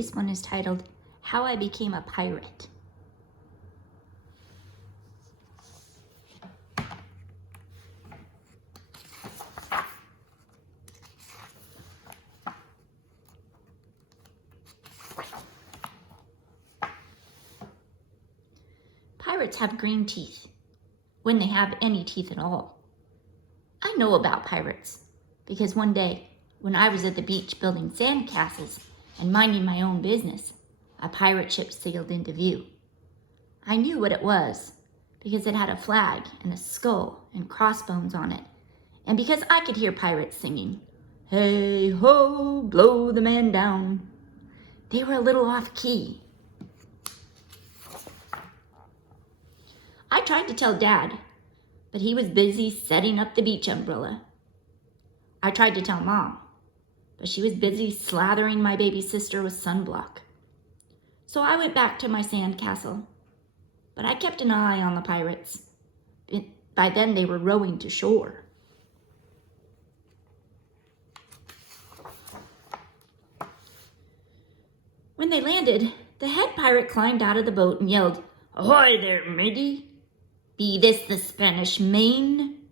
This one is titled, How I Became a Pirate. Pirates have green teeth, when they have any teeth at all. I know about pirates, because one day, when I was at the beach building sand castles and minding my own business, a pirate ship sailed into view. I knew what it was, because it had a flag and a skull and crossbones on it, and because I could hear pirates singing, "Hey ho, blow the man down." They were a little off key. I tried to tell Dad, but he was busy setting up the beach umbrella. I tried to tell Mom, but she was busy slathering my baby sister with sunblock. So I went back to my sand castle, but I kept an eye on the pirates. By then they were rowing to shore. When they landed, the head pirate climbed out of the boat and yelled, "Ahoy there, matey! Be this the Spanish Main?"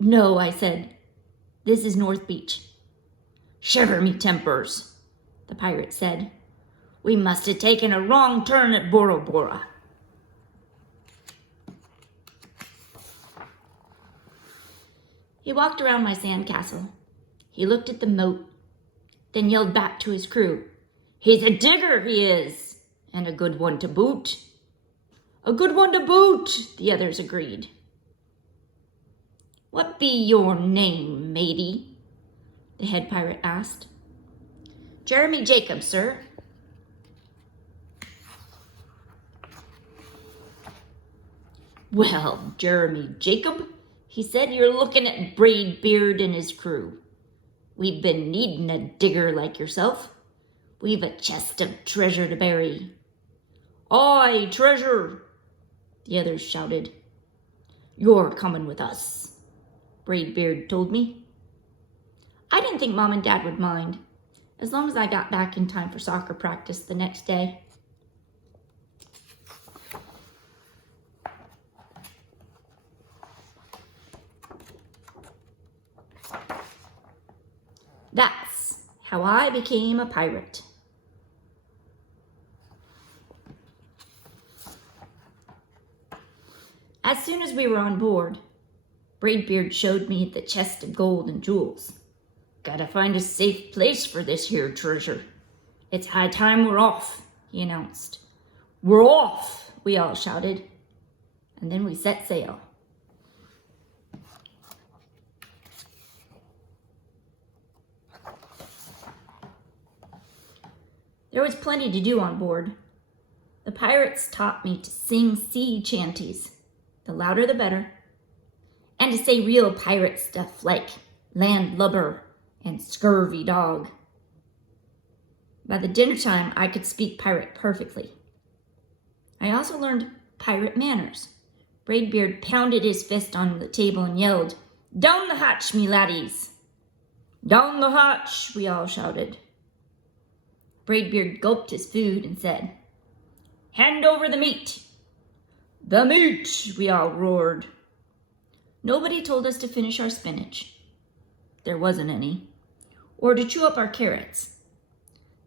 "No," I said. "This is North Beach." "Shiver me timbers," the pirate said. "We must have taken a wrong turn at Bora Bora." He walked around my sand castle. He looked at the moat, then yelled back to his crew, "He's a digger, he is, and a good one to boot." "A good one to boot," the others agreed. "What be your name, matey?" the head pirate asked. "Jeremy Jacob, sir." "Well, Jeremy Jacob," he said, "you're looking at Braid Beard and his crew. We've been needing a digger like yourself. We've a chest of treasure to bury." "Aye, treasure," the others shouted. "You're coming with us," Braid Beard told me. I didn't think Mom and Dad would mind, as long as I got back in time for soccer practice the next day. That's how I became a pirate. As soon as we were on board, Braidbeard showed me the chest of gold and jewels. "Gotta find a safe place for this here treasure. It's high time we're off," he announced. "We're off," we all shouted, and then we set sail. There was plenty to do on board. The pirates taught me to sing sea chanties, the louder the better, and to say real pirate stuff like landlubber and scurvy dog. By the dinner time, I could speak pirate perfectly. I also learned pirate manners. Braidbeard pounded his fist on the table and yelled, "Down the hatch, me laddies!" "Down the hatch," we all shouted. Braidbeard gulped his food and said, "Hand over the meat." "The meat," we all roared. Nobody told us to finish our spinach. There wasn't any. Or to chew up our carrots.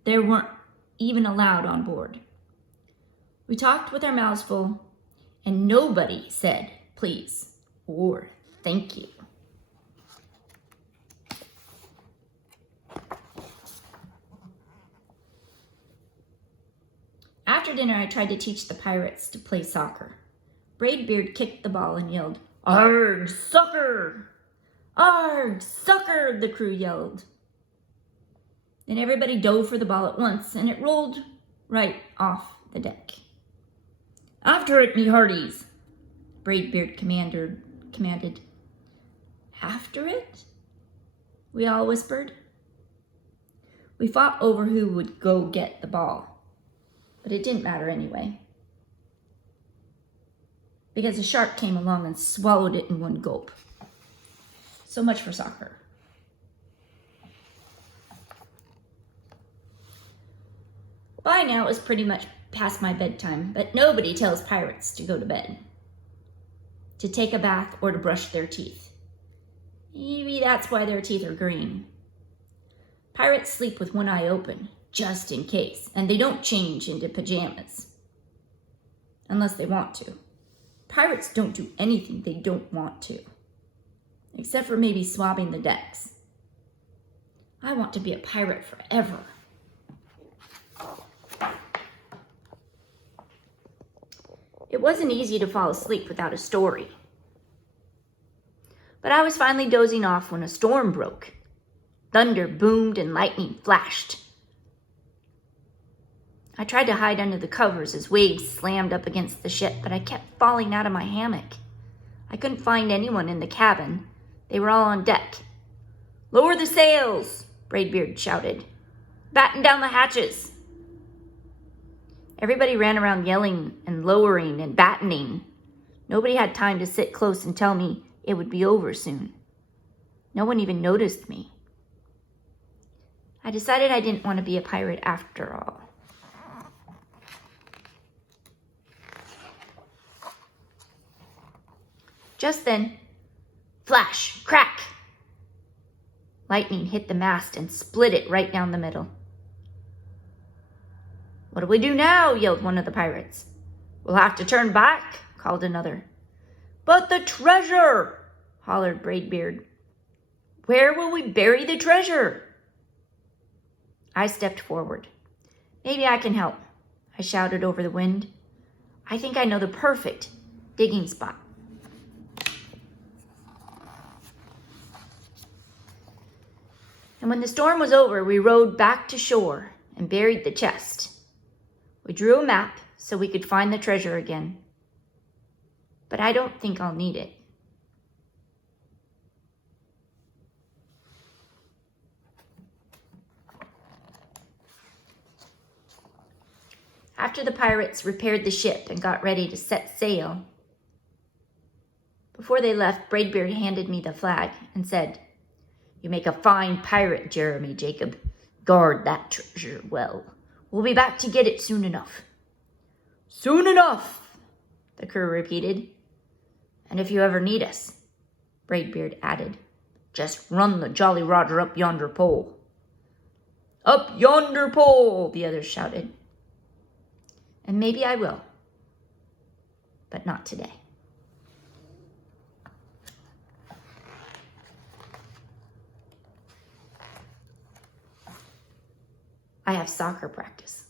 They weren't even allowed on board. We talked with our mouths full, and nobody said please or thank you. After dinner, I tried to teach the pirates to play soccer. Braidbeard kicked the ball and yelled, "Arg, sucker! Arg, sucker!" the crew yelled. Then everybody dove for the ball at once, and it rolled right off the deck. "After it, me hearties!" Braidbeard commanded. "After it?" we all whispered. We fought over who would go get the ball, but it didn't matter anyway, because a shark came along and swallowed it in one gulp. So much for soccer. By now it was pretty much past my bedtime, but nobody tells pirates to go to bed, to take a bath, or to brush their teeth. Maybe that's why their teeth are green. Pirates sleep with one eye open, just in case, and they don't change into pajamas. Unless they want to. Pirates don't do anything they don't want to, except for maybe swabbing the decks. I want to be a pirate forever. It wasn't easy to fall asleep without a story. But I was finally dozing off when a storm broke. Thunder boomed and lightning flashed. I tried to hide under the covers as waves slammed up against the ship, but I kept falling out of my hammock. I couldn't find anyone in the cabin. They were all on deck. "Lower the sails," Braidbeard shouted. "Batten down the hatches." Everybody ran around yelling and lowering and battening. Nobody had time to sit close and tell me it would be over soon. No one even noticed me. I decided I didn't want to be a pirate after all. Just then, flash, crack! Lightning hit the mast and split it right down the middle. "What do we do now?" yelled one of the pirates. "We'll have to turn back," called another. "But the treasure!" hollered Braidbeard. "Where will we bury the treasure?" I stepped forward. "Maybe I can help," I shouted over the wind. "I think I know the perfect digging spot." And when the storm was over, we rowed back to shore and buried the chest. We drew a map so we could find the treasure again. But I don't think I'll need it. After the pirates repaired the ship and got ready to set sail, before they left, Braidbeard handed me the flag and said, "You make a fine pirate, Jeremy Jacob. Guard that treasure well. We'll be back to get it soon enough." "Soon enough," the crew repeated. "And if you ever need us," Braidbeard added, "just run the Jolly Roger up yonder pole." "Up yonder pole," the others shouted. And maybe I will, but not today. I have soccer practice.